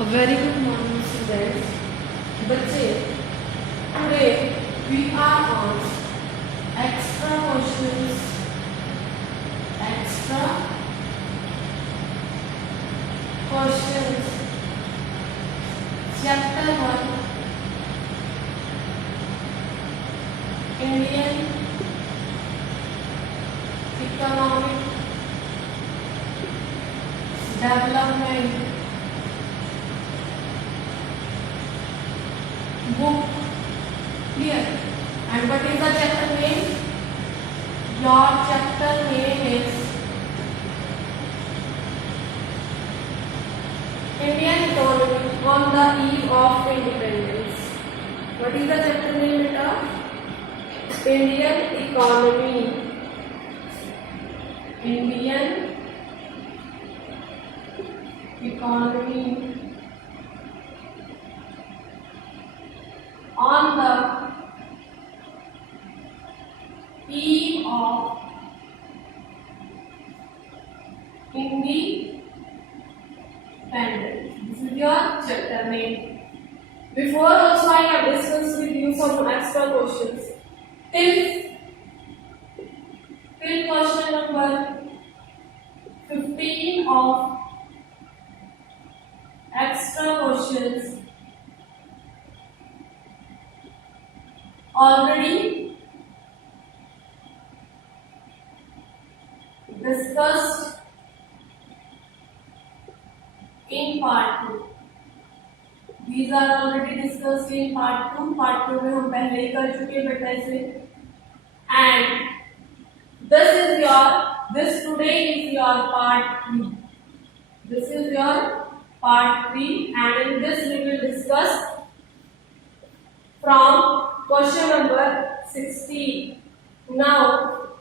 A very good morning, students. बच्चे, today we are on extra questions, chapter 1, Indian economic development book. Clear? And what is the chapter name? Your chapter name is Indian economy on the eve of independence. What is the chapter name, beta? Indian economy. Indian economy on the eve of independence. This is your chapter name. Before also I have discussed with you some extra questions. Till question number 15 of extra questions already discussed in part 2. These are already discussed in part 2. Part 2 में हम पहले ही कर चुके हैं बेटा इसे. And this today is your part 3. This is your part 3, and in this we will discuss from question number 16. Now,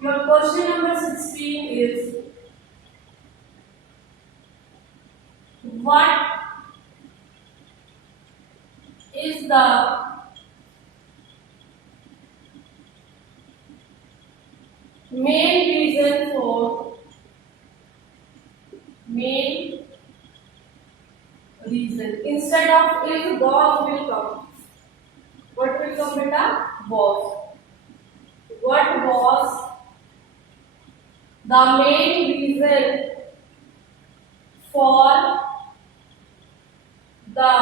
your question number 16 is, what is the main reason instead of if was will come, what will come beta? Was. What was the main reason for the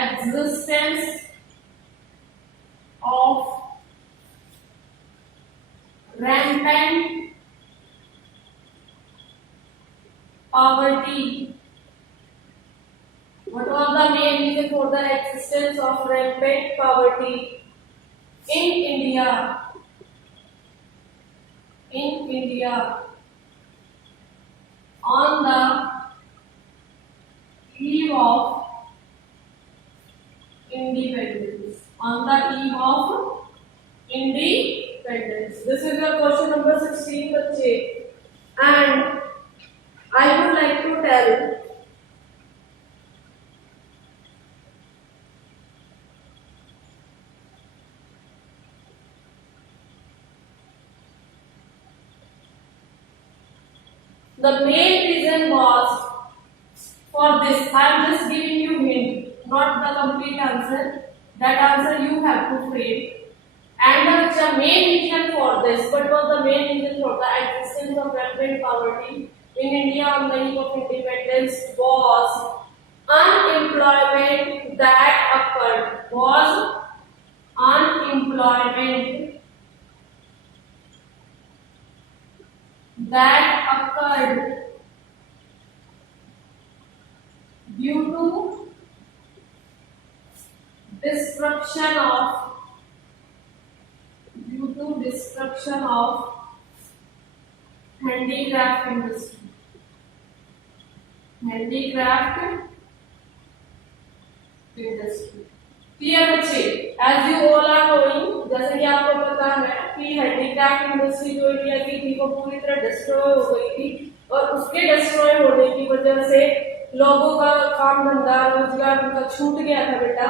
existence of rampant poverty? What was the main reason for the existence of rampant poverty in India? On the eve of independence. On the eve of independence. This is your question number 16, बच्चे. And I would like to tell the main reason was for this. I am just giving you hint, not the complete answer. That answer you have to frame. And the main reason for this, what was the main reason for the existence of rampant poverty in India on the eve of independence was unemployment that occurred. Was unemployment that occurred due to destruction of handicraft industry. Clear बच्चे? As you all are knowing, जैसे कि आपको पता है कि handicraft industry जो इंडिया की थी वो पूरी तरह डिस्ट्रॉय हो गई थी, और उसके डिस्ट्रॉय होने की वजह से लोगों का काम धंधा रोजगार उनका छूट गया था बेटा.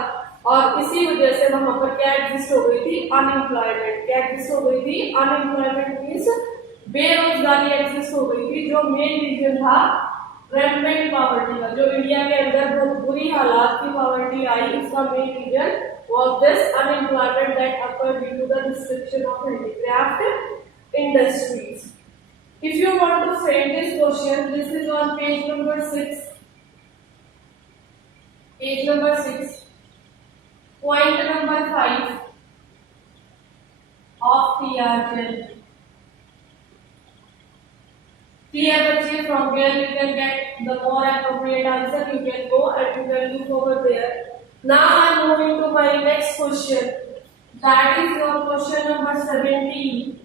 और इसी वजह से वहां पर क्या एग्जिस्ट हो गई थी? अनएम्प्लॉयमेंट. क्या एग्जिस्ट हो गई थी? अनएम्प्लॉयमेंट मीन्स बेरोजगारी एग्जिस्ट हो गई थी, जो मेन रीजन था रैम्पेंट पॉवर्टी का, जो हालात की पॉवर्टी आई, उसका main reason was this unemployment that occurred due to the restriction of handicraft industries. If you want to frame this question, this is on page number 6. Page number 6. Point number 5 of TRL. Clear बच्चे, from where you can get the more appropriate answer, you can go and you can look over there. Now I am moving to my next question. That is your question number 17.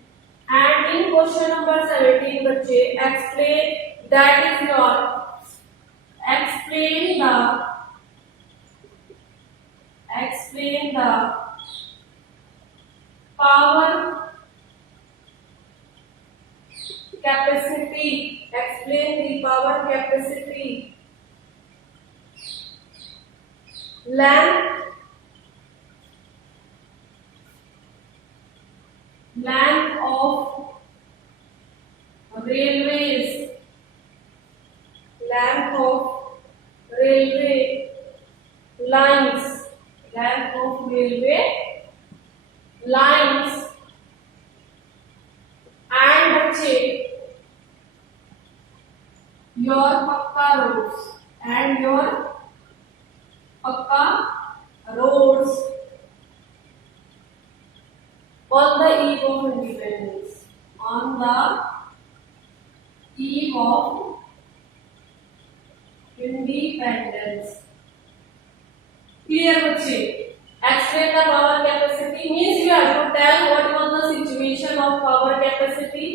And in question number 17, बच्चे, explain that is your explain the power capacity. Explain the power capacity, length of railways, length of railway lines, length of railway lines, and बच्चे your pakka roads, and your pakka roads on the eve of independence, on the eve of independence. Clear बच्चे? Explain the power capacity means you have to tell what was the situation of power capacity,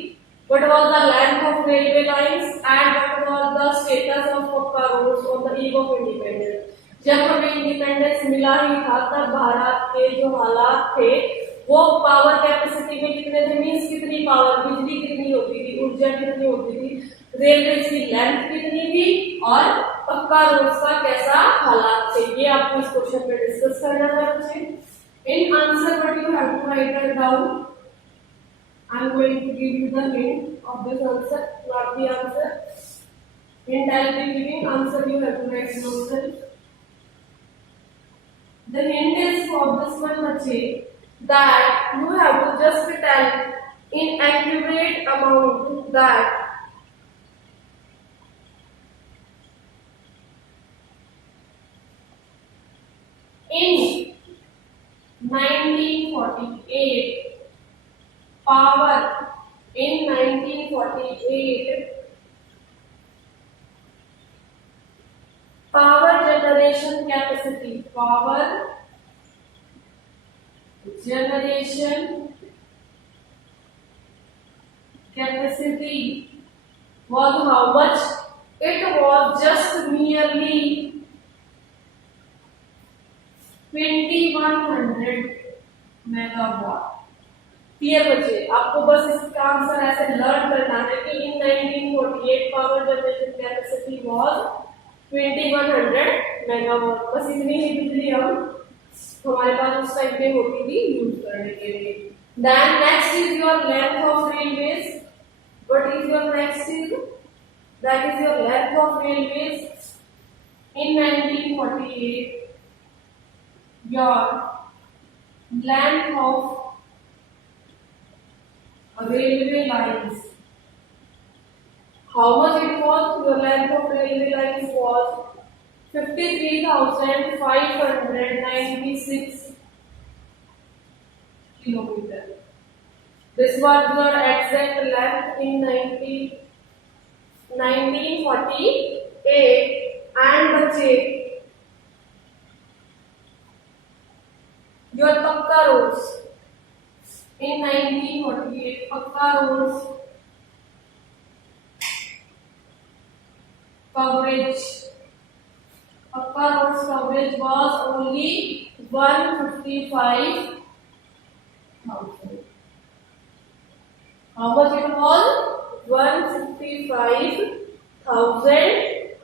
what was the length of railway lines, and what was the status of pakka roads on the eve of independence. जब हमें इंडिपेंडेंस मिला ही था तब भारत के जो हालात थे वो पावर कैपेसिटी में कितने थे, मीन्स कितनी पावर, बिजली कितनी होती थी, ऊर्जा कितनी होती थी, रेलवे की लेंथ कितनी थी, और पक्का रोड्स का कैसा हालात थे, ये आपको इस क्वेश्चन में डिस्कस करना है बच्चे. In answer what you have to write it down. I am going to give you the hint of this answer, not the answer. Hint I will be giving, answer you have to write yourself. The hint is for this one बच्चे, that you have to just tell in accurate amount that in 1948 power, in 1948 power generation capacity, power generation capacity was how much? It was just merely 2100 megawatt. Clear बच्चे? आपको बस इसका आंसर ऐसे लर्न करना है कि इन 1948 power generation capacity was 2100 मेगावाट. बस इतनी ही बिजली हम हमारे पास उस टाइम पे होती थी यूज करने के लिए. Then next is your length of railways. What is your next is? That is your length of railways in 1948. Your length of railway lines. How much it was? Your length of railway lines was 53,596 kilometers. This was your exact length in 1948. And बच्चे your pakka roads in 1948, pakka roads coverage was only 155,000. How much it was? 155,000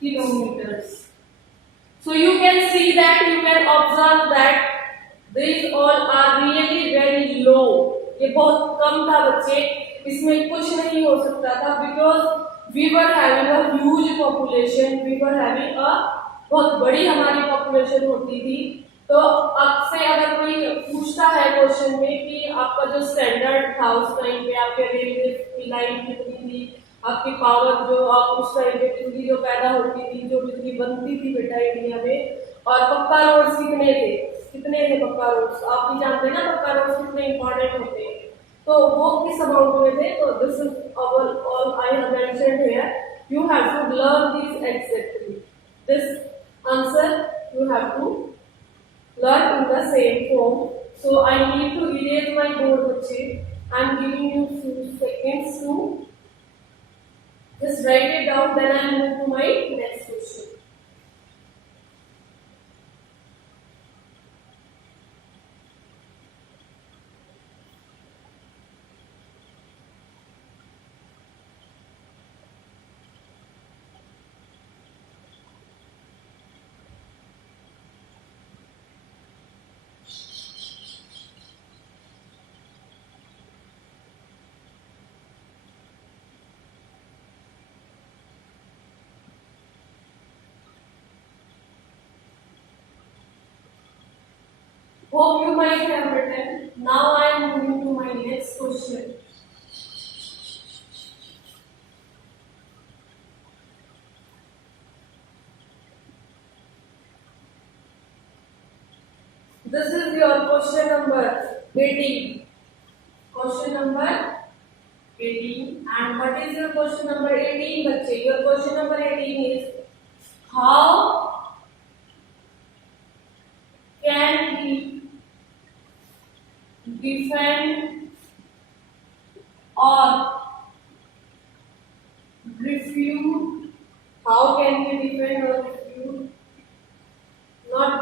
kilometers. So you can see that, you can observe that these all are really very low. ये बहुत कम था बच्चे, इसमें कुछ नहीं हो सकता था because we were having a huge population, we were having a बहुत बड़ी हमारी पॉपुलेशन होती थी। तो आपसे अगर कोई पूछता है क्वेश्चन में कि आपका जो स्टैंडर्ड था उस टाइम पे, आपके रेलवे की लाइन कितनी थी, आपकी पावर जो आप उस टाइम पे बिजली जो पैदा होती थी, जो बिजली बनती थी बेटा इंडिया में, और पक्का रोड्स कितने थे पक्का रोड्स, आप भी जानते हैं ना पक्का रोड्स कितने इंपॉर्टेंट होते हैं। तो वो किस अमाउंट में थे? तो this is all I have mentioned here, you have to learn this exactly, this answer you have to learn in the same form. So I need to erase my board बच्चे. I am giving you few seconds to just write it down. Then I move to my next question. Hope you might have written. Now I am moving to my next question. This is your question number 18. Question number 18. And what is your question number 18, बच्चे? Your question number 18 is how can we defend or refute? How can we defend or refute? Not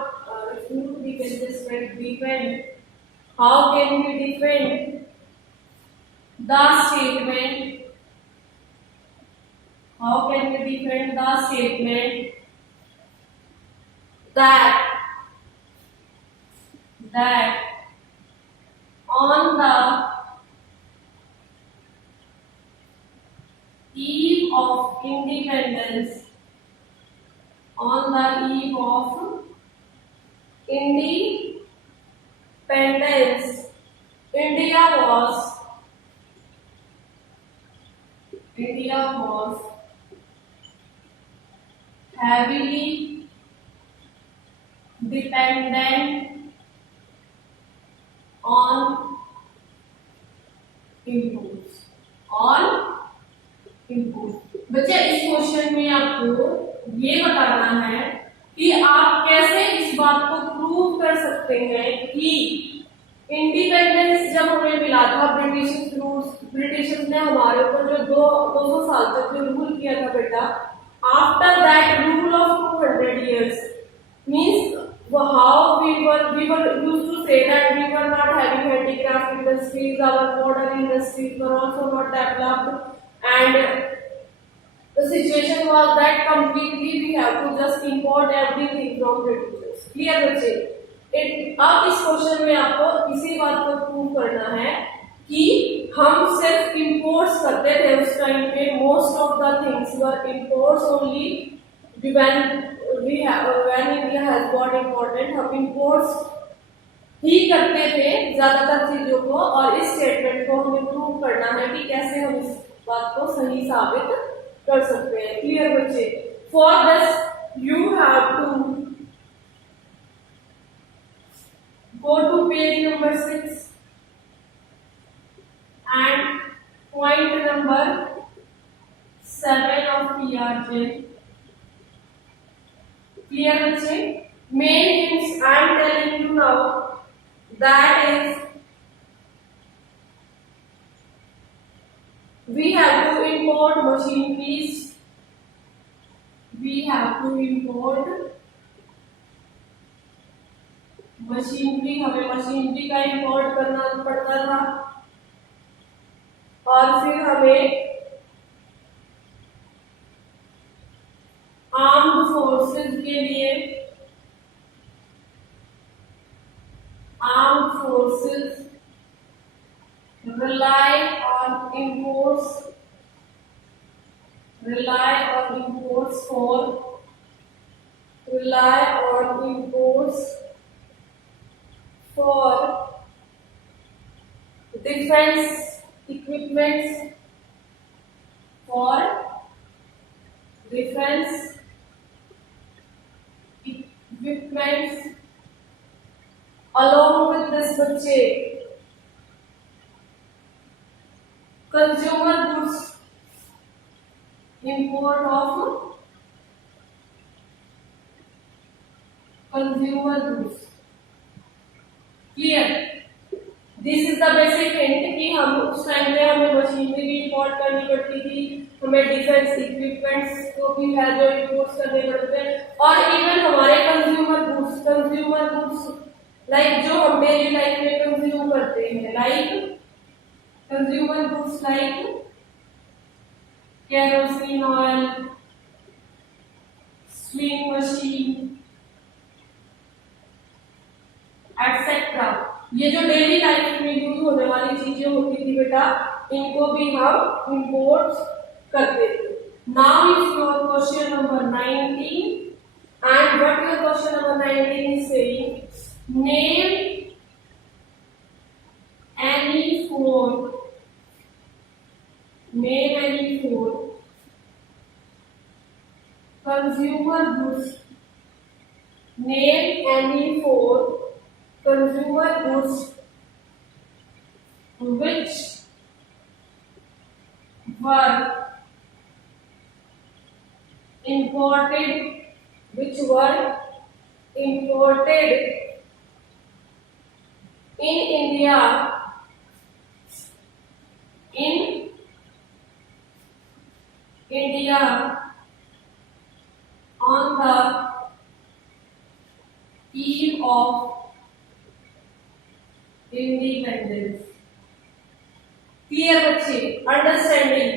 refute, we can just write defend. How can we defend the statement? How can we defend the statement that on the eve of independence, on the eve of independence, India was heavily dependent on imports. बच्चे इस क्वेश्चन में आपको ये बताना है कि आप कैसे इस बात को प्रूव कर सकते हैं कि इंडिपेंडेंस जब हमें मिला था ब्रिटिश ने हमारे ऊपर जो 200 साल तक जो रूल किया था बेटा, after that rule of 200 years means how we were used to say that we were not having handicraft industries, our modern industries were also not developed, and the situation was that completely we have to just import everything from Britishers. Clear बच्चे? अब इस क्वेश्चन में आपको इसी बात को प्रूव करना है कि हम सिर्फ इंपोर्ट्स करते थे उस टाइम पे, most of the things were imports only when India has got important, हम इंपोर्ट्स ही करते थे ज्यादातर चीजों को, और इस स्टेटमेंट को हमें प्रूव करना है कि कैसे हम इस बात को सही साबित कर सकते हैं। क्लियर बच्चे? For this you have to go to page number 6 and point number 7 of PRJ. Clear बच्चे? Main things I am telling you now, that is we have to import machineries, we have to import machinery, हमें मशीनरी का इंपोर्ट करना पड़ता था, और फिर हमें armed forces के लिए armed forces rely on imports for rely on imports for defense equipments, for defense equipments. Along with this बच्चे consumer goods, import of consumer goods. Clear? This is the basic hint कि हम उस टाइम पे हमें मशीनरी भी इंपोर्ट करनी पड़ती थी, हमें डिफेंस इक्विपमेंट्स को भी है जो इंपोर्ट करने पड़ते हैं, और इवन हमारे कंज्यूमर गुड्स लाइक जो हम डेली लाइफ में कंज्यूम करते हैं, like consumer goods like kerosene oil, swing machine etcetera. ये जो डेली लाइफ में यूज होने वाली चीजें होती थी बेटा, इनको भी हम इंपोर्ट करते थे। Now is your question number 19 and what your question number 19 is saying name any four consumer goods, name any four consumer goods which were imported in India on the eve of independence. Clear बच्चे? Understanding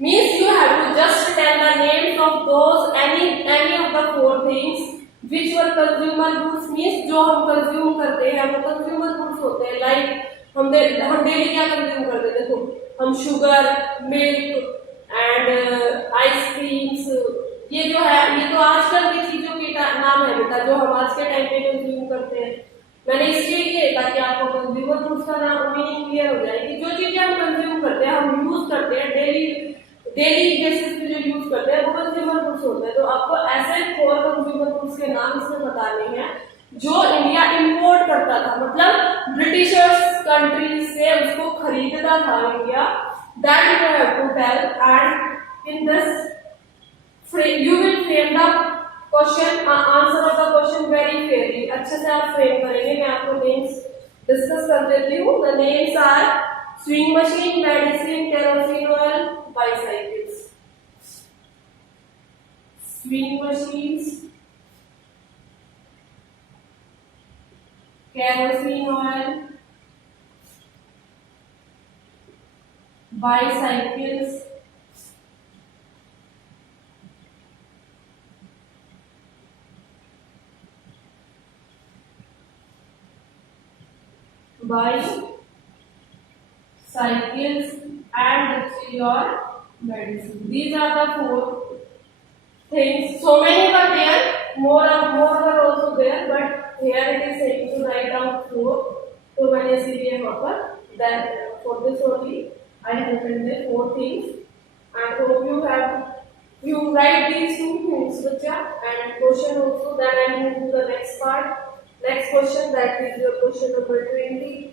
means you have to just tell the names of those any of the four things which were consumer goods, means जो हम कंज्यूम करते हैं वो consumer goods होते हैं। लाइक हम डेली क्या कंज्यूम करते हैं, देखो हम शुगर, मिल्क एंड आइसक्रीम्स, ये जो है ये तो आजकल की चीजों के नाम है बेटा जो हम आज के टाइम पे कंज्यूम करते हैं। मैंने इसलिए किया ताकि आपको कंज्यूमर गुड्स का नाम मीनिंग क्लियर हो जाए कि जो चीजें हम कंज्यूम करते हैं, हम यूज करते हैं डेली बेसिस पे जो यूज करते हैं वो कंज्यूमर गुड्स होते हैं। तो आपको ऐसे 4 कंज्यूमर गुड्स के नाम इसमें बताने हैं जो इंडिया इंपोर्ट करता था, मतलब ब्रिटिशर्स कंट्रीज से उसको खरीदता था India. That you have to tell and in this you will frame the question answer of the question very fairly। अच्छे से आप फ्रेम करेंगे। मैं आपको नेम्स डिस्कस कर देती हूँ। The names are swing machine, medicine, kerosene oil, bicycles। swing machines, kerosene oil, bicycles, and your medicine. These are the 4 things. So many were there, more were also there, but here it is saying to write down 4. So मैंने इसीलिए वहाँ पर that for this only I have written the 4 things and hope you write these 2 things बच्चा and question also। Then I move to the next part, next question, that is your question number 20।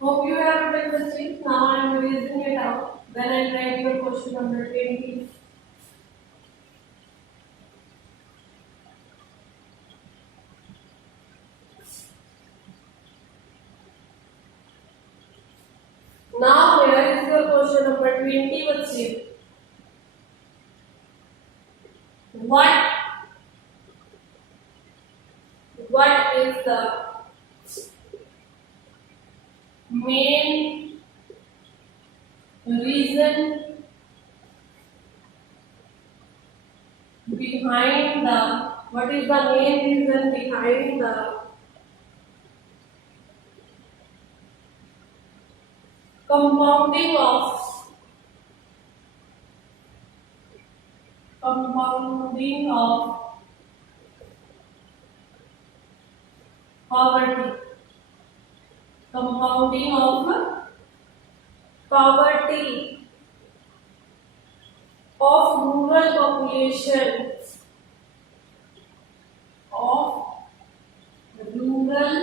Hope you have written the things. Now I am erasing it out. Then I will write your question number 20. Now number 20 बच्चे, what is the main reason behind the what is the main reason behind the compounding of poverty, compounding of poverty of rural population, of rural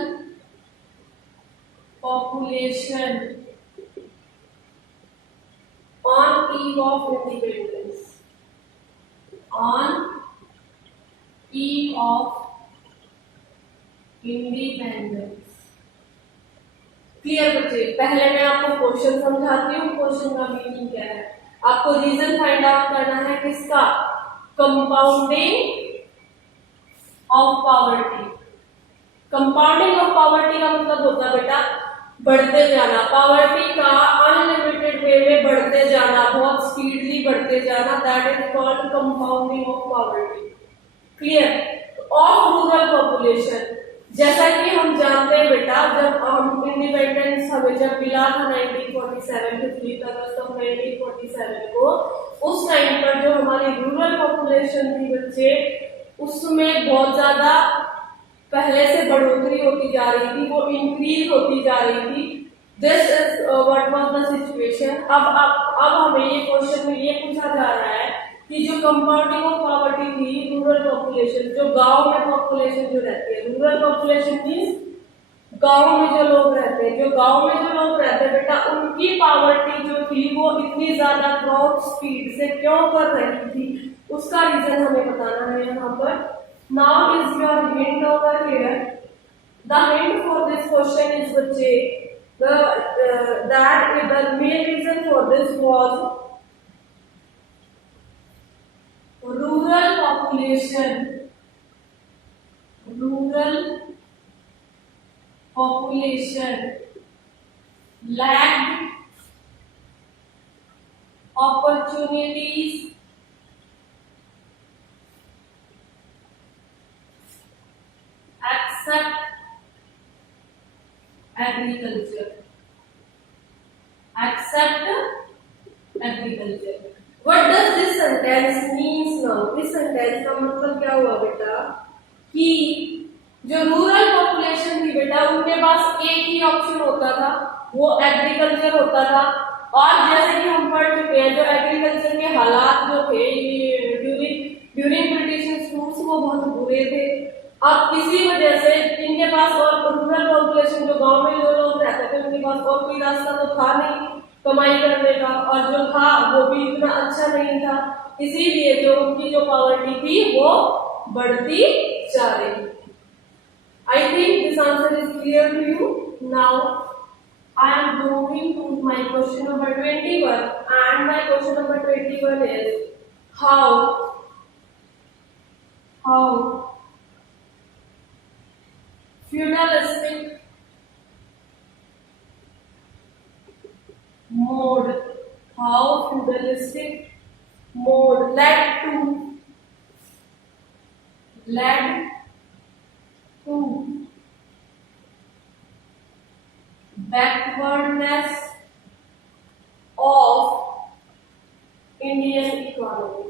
population on eve of independence, on eve of independence. Clear बच्चे, पहले मैं आपको क्वेश्चन समझाती हूँ, क्वेश्चन का मीनिंग क्या है। आपको रीजन फाइंड आउट करना है किसका, compounding of poverty. Compounding of poverty का मतलब होता है बेटा बढ़ते जाना, पॉवर्टी का अनलिमिटेड वे में बढ़ते जाना, बहुत स्पीडली बढ़ते जाना, that is called compounding of poverty. Clear. Of rural population, जैसा कि हम जानते हैं बेटा, जब हम इंडिपेंडेंस हमें जब मिला था 1947 15 अगस्त 1947 को, उस टाइम पर जो हमारी रूरल पॉपुलेशन थी बच्चे, उसमें बहुत ज्यादा पहले से बढ़ोतरी होती जा रही थी, वो इंक्रीज होती जा रही थी। This is what was the situation. अब हमें ये क्वेश्चन में ये पूछा जा रहा है कि जो कंपाउंडिंग ऑफ पॉवर्टी थी रूरल पॉपुलेशन, जो गांव में पॉपुलेशन जो रहती है, रूरल पॉपुलेशन मींस गांव में जो लोग रहते हैं, जो गांव में जो लोग रहते हैं बेटा, उनकी पॉवर्टी जो थी वो इतनी ज्यादा ग्रोथ स्पीड से क्यों कर रही थी, उसका रीजन हमें बताना है यहाँ पर। Now is your hint over here. The hint for this question is बच्चे that the main reason for this was rural population lacked opportunities except agriculture, What does this sentence means now? इस सेंटेंस का मतलब क्या हुआ बेटा कि जो rural population थी बेटा, उनके पास एक ही ऑप्शन होता था, वो एग्रीकल्चर होता था। और जैसे कि हम पढ़ चुके हैं, जो एग्रीकल्चर के हालात जो थे ड्यूरिंग ब्रिटिश रूल्स वो बहुत बुरे थे। अब इसी वजह से इनके पास और रूरल पॉपुलेशन जो गांव में जो लोग रहते थे, उनके पास और कोई रास्ता तो था नहीं कमाई करने का, और जो था वो भी इतना अच्छा नहीं था, इसीलिए जो उनकी जो पॉवर्टी थी वो बढ़ती जा रही। I think this answer is clear to you. Now I am going to my question number 21 and my question number 21 is how feudalistic mode led to backwardness of Indian economy,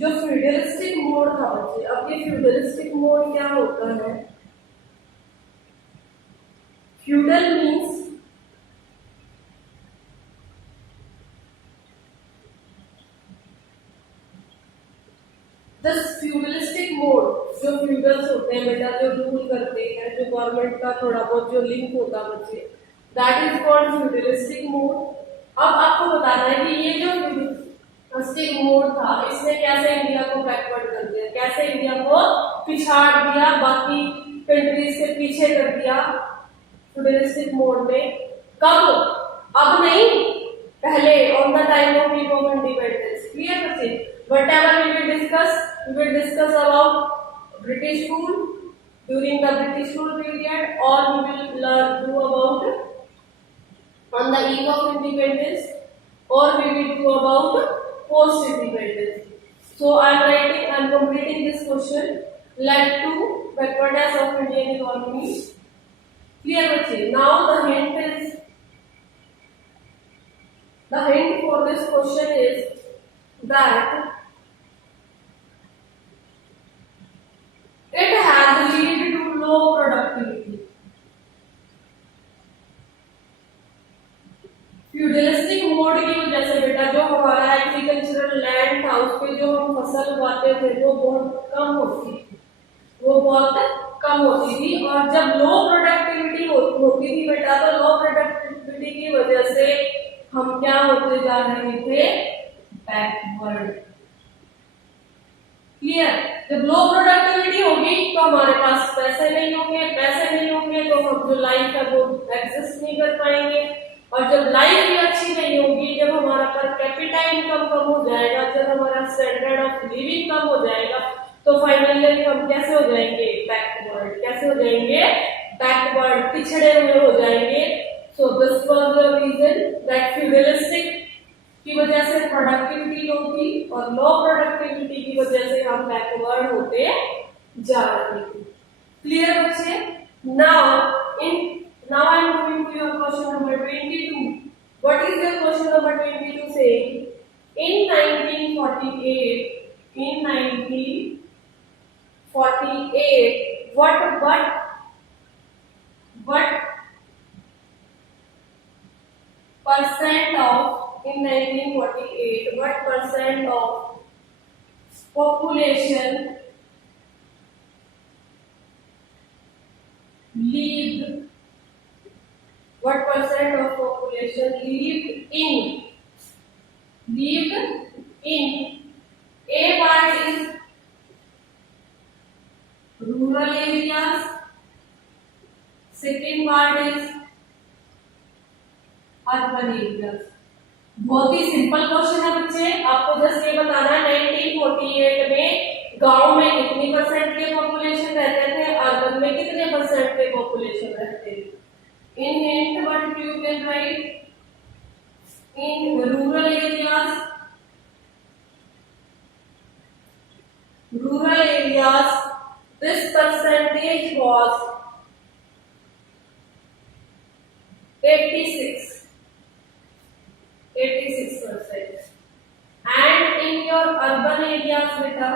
जो फ्यूडलिस्टिक मोड था बच्चे। अब ये feudalistic mode क्या होता है? Feudal means this feudalistic mode, जो feudals होते हैं बेटा, जो रूल करते हैं, जो गवर्नमेंट का थोड़ा बहुत जो लिंक होता है बच्चे, that is called feudalistic mode. अब आपको बताना है कि ये जो फ्यूडलिस्टिक मोड था, इसने कैसे इंडिया को बैकवर्ड कर दिया, कैसे इंडिया को पिछड़ा पिछाड़ दिया, बाकी कंट्रीज के पीछे कर दिया फ्यूडलिस्टिक मोड में। कब? अब नहीं, पहले, on the time of eve of independence. Clear बच्चे? whatever we will discuss about British rule during the British rule period, or we will do about on the eve of independence, or we will do about post independence. So I am completing this question led to backwardness of Indian economy. Clear बच्चे? Now the hint for this question is that it has lead to low productivity. Feudalistic mode की वजह से बेटा जो हमारा agricultural land था, उस पे जो हम फसल उगाते थे वो बहुत कम होती थी, और जब लो प्रोडक्टिविटी होती थी बेटा, तो लो प्रोडक्टिविटी की वजह से हम क्या होते जा रहे थे? बैकवर्ड। क्लियर? जब लो प्रोडक्टिविटी होगी तो हमारे पास पैसे नहीं होंगे तो हम जो लाइफ है वो एक्सिस्ट नहीं कर पाएंगे, और जब लाइफ भी अच्छी नहीं होगी, जब हमारा पर कैपिटा इनकम कम हो जाएगा, जब हमारा स्टैंडर्ड ऑफ लिविंग कम हो जाएगा, तो फाइनली हम कैसे हो जाएंगे? बैकवर्ड, पिछड़े हुए हो जाएंगे। So this was the reason that feudalistic की वजह से प्रोडक्टिविटी लो थी, और लो प्रोडक्टिविटी की वजह से हम बैकवर्ड होते जा रहे थे। क्लियर बच्चे? Now I am moving to your question number 22. What is your question number 22 saying? In 1948, what percent of population lived in A part is rural areas, second part is urban areas. बहुत ही simple question है बच्चे, आपको जस्ट ये बताना है 1948 में गांव में कितनी परसेंट के पॉपुलेशन रहते थे, अर्बन में कितने परसेंट के पॉपुलेशन रहते थे। In hint what you can write in rural areas this percentage was 86%, and in your urban areas beta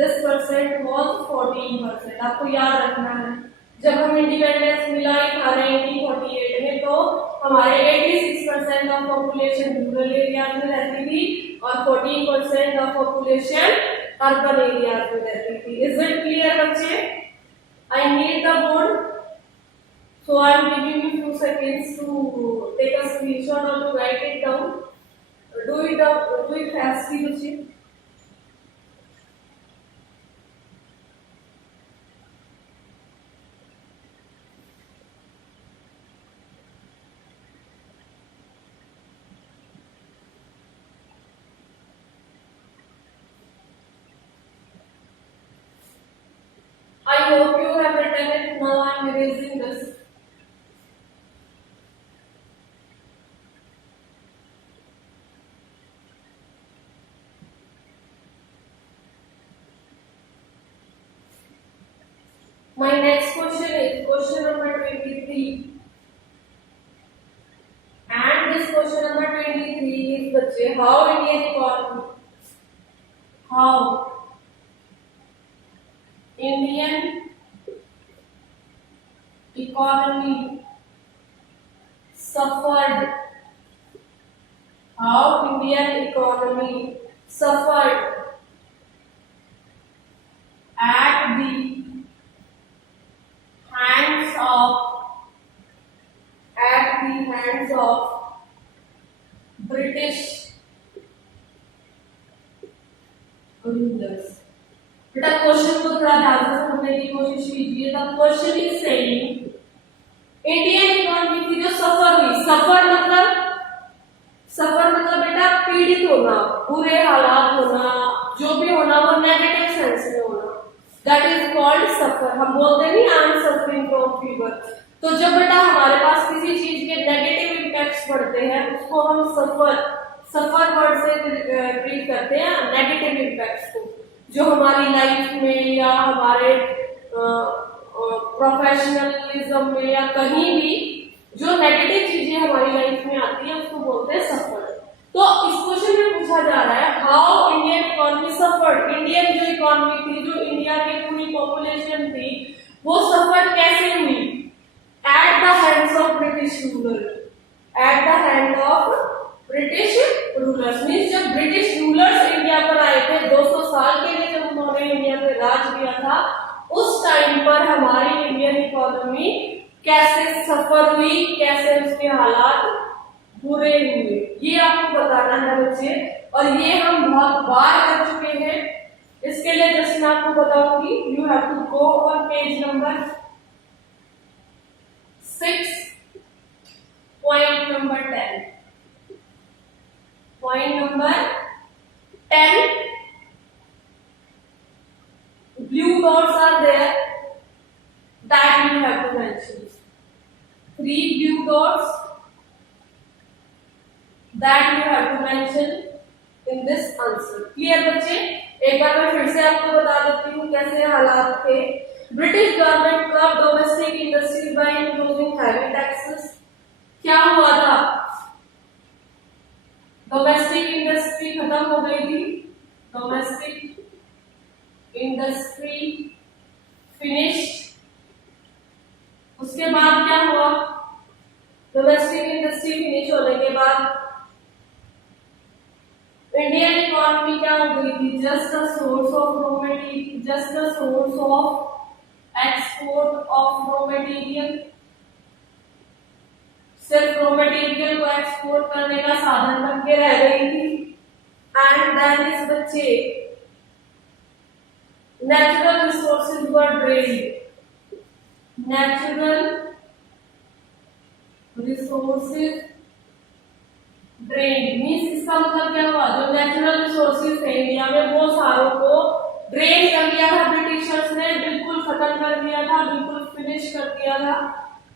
this percent was 14%। आपको याद रखना है, जब हम इंडिपेंडेंस मिला ही था 1948 में, तो हमारे 86% ऑफ पॉपुलेशन रूरल एरियाज में रहती थी और 14% ऑफ पॉपुलेशन अर्बन एरियाज में रहती थी। इज इट क्लियर बच्चे? I need the board, so I am giving you few seconds to take a screenshot or to write it down. Do it fastly, बच्चे। I hope you have written it. Now I am erasing this. My next question is question number 23. And this question number 23 is बच्चे how Indian economy suffered at the hands of British rulers. बेटा क्वेश्चन को थोड़ा ध्यान से समझने की कोशिश कीजिए। The question is saying Indian economy की जो सफर हुई, सफर मतलब बेटा पीड़ित होना, बुरे हालात होना, जो भी होना वो नेगेटिव सेंस में होना, दैट इज कॉल्ड सफर। हम बोलते नहीं I am suffering from fever. तो जब बेटा हमारे पास किसी चीज के नेगेटिव इम्पैक्ट्स पड़ते हैं उसको हम सफर वर्ड से ट्रीट करते हैं, नेगेटिव इम्पैक्ट्स को, जो हमारी लाइफ में या हमारे प्रोफेशनलिज्म में या कहीं भी जो नेगेटिव चीजें हमारी लाइफ में आती है उसको बोलते हैं सफर। तो इस क्वेश्चन में पूछा जा रहा है how Indian economy suffered. Indian जो इकोनॉमी थी, जो इंडिया की पूरी पॉपुलेशन थी, वो सफर कैसे हुई at the hands of British ruler, at the hand of British rulers. Means जब ब्रिटिश रूलर्स इंडिया पर आए थे 200 साल के लिए, जब उन्होंने इंडिया पे राज किया था, उस टाइम पर हमारी इंडियन इकोनॉमी कैसे सफर हुई, कैसे उसके हालात बुरे हुए, ये आपको बताना है बच्चे। और ये हम बहुत बार कर चुके हैं। इसके लिए जैसे मैं आपको बताऊंगी, you have to go on page number 6, point number 10। Point number 10, blue dots are there that you have to mention. 3 blue dots that you have to mention in this answer. Clear बच्चे? एक बार मैं फिर से आपको बता देती हूँ कैसे हालात थे। British government curb domestic industry by imposing heavy taxes. क्या हुआ था? डोमेस्टिक इंडस्ट्री खत्म हो गई थी, डोमेस्टिक इंडस्ट्री फिनिश्ड। उसके बाद क्या हुआ? डोमेस्टिक इंडस्ट्री फिनिश होने के बाद इंडियन इकोनॉमी क्या हो गई थी? Just a source of raw material, just a source of export of raw material. सिर्फ रॉ मटेरियल को एक्सपोर्ट करने का साधन बन के रह गई थी। एंड देन इस बच्चे natural resources were drained, natural resources drained means इसका मतलब क्या हुआ? जो नेचुरल रिसोर्सेज थे इंडिया में वो सारों को ड्रेन कर दिया था ब्रिटिशर्स ने, बिल्कुल खत्म कर दिया था, बिल्कुल फिनिश कर दिया था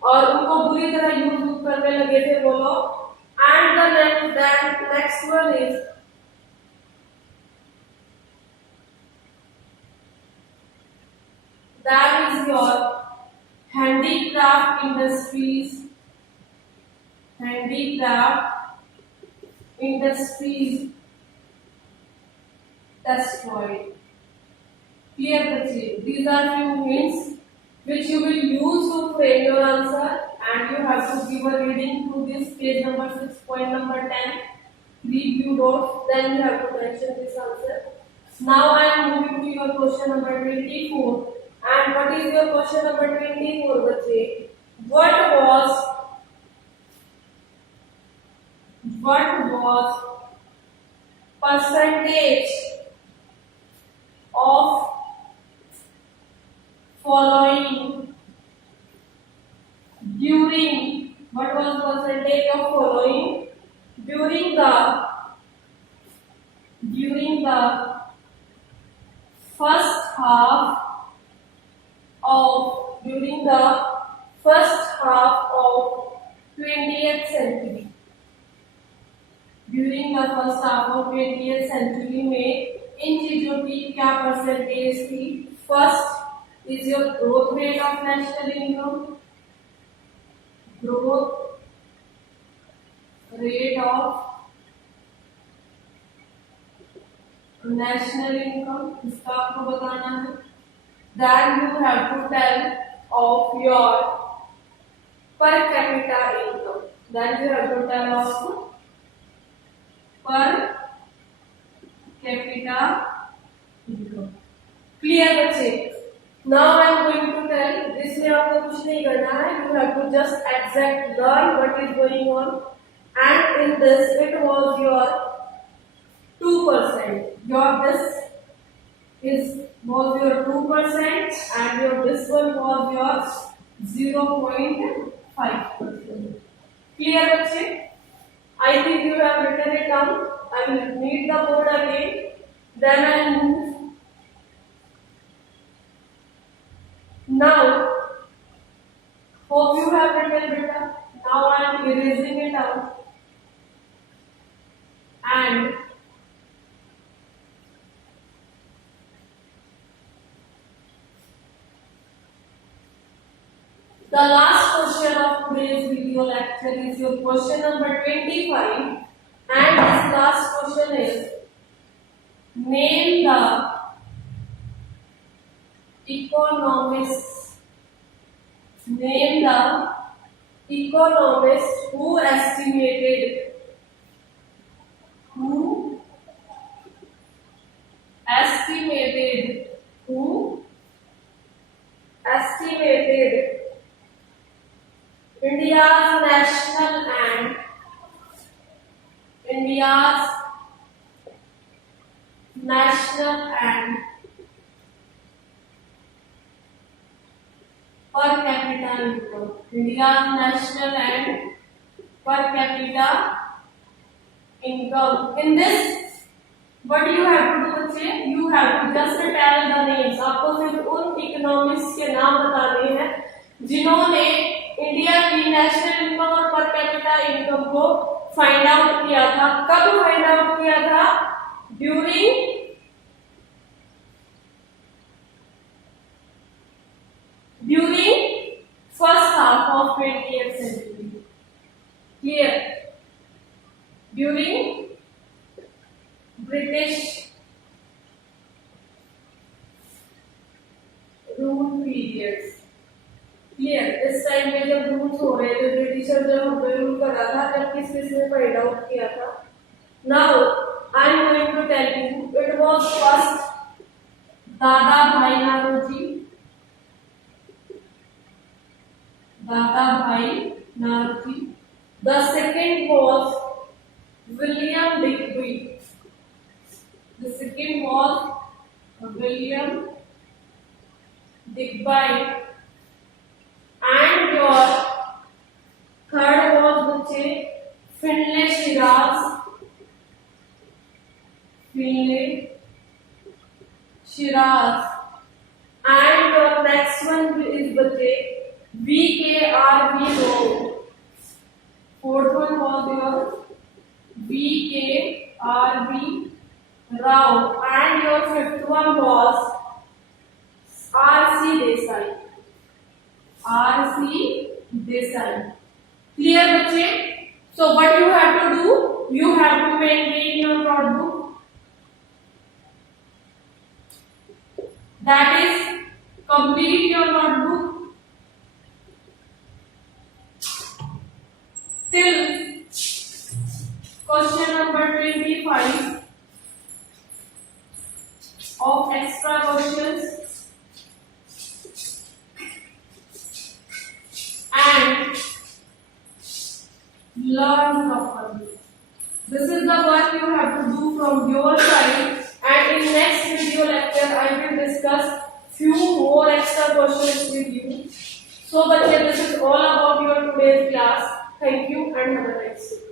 और उनको बुरी तरह यूज करने लगे थे वो लोग। And the next one is that is your handicraft industries, handicraft industries destroyed. Clear बच्चे? These are few hints which you will use to frame your answer, and you have to give a reading to this page number 6, point number 10. Read few dots, then you have to mention this answer. Now I am moving to your question number 24. And what is your question number 24 बच्चे? What was percentage of following during, what was percentage of following during the first half of 20th century. During the first half of 20th century में इन चीजों की क्या परसेंटेज थी? First is your growth rate of national income, growth rate of national income, इसका आपको बताना है। Then you have to tell of your per capita income. Then you have to tell of per capita income. Clear बच्चे? Now I am going to tell. जिसमें आपको कुछ नहीं करना है. You have to just exact learn what is going on. And in this, it was your 2%. Your this is was your 2% and your this one was your 0.5%. Clear बच्चे? I think you have written it down. I will need the board again. Then I will move. Now, hope you have written better. Now I am erasing it out. And the last question of today's video lecture is your question number 25, and this last question is name the economists. Name the economists who estimated India's national and per capita income. India's national and per capita income. In this, what you have to do बच्चे, you have to just tell the names. आपको सिर्फ उन इकोनॉमिक्स के नाम बताने हैं जिन्होंने इंडिया की नेशनल इनकम और पर कैपिटा इनकम को फाइंड आउट किया था. कब फाइंड आउट किया था? During first half of 20th century. Clear? During British rule periods. Clear? इस टाइम में जब रूल्स हो रहे थे, ब्रिटिशर जब हम पे रूल कर रहा था, जब किसने फाइंड आउट किया था. Now I am going to tell you it was first Dadabhai Naoroji. The second was William Digby. And your third was Finlay Shiraz. And your next one is VKRB Rao. Fourth one was your VKRB Rao. And your fifth one was RC Desai. Clear बच्चे? So what you have to do? You have to maintain your notebook. That is, complete your notebook till question number 25 of extra questions. And learn properly. This is the work you have to do from your side, and in next video lecture I will discuss few more extra questions with you. So बच्चे, this is all about your today's class. Thank you and have a nice day.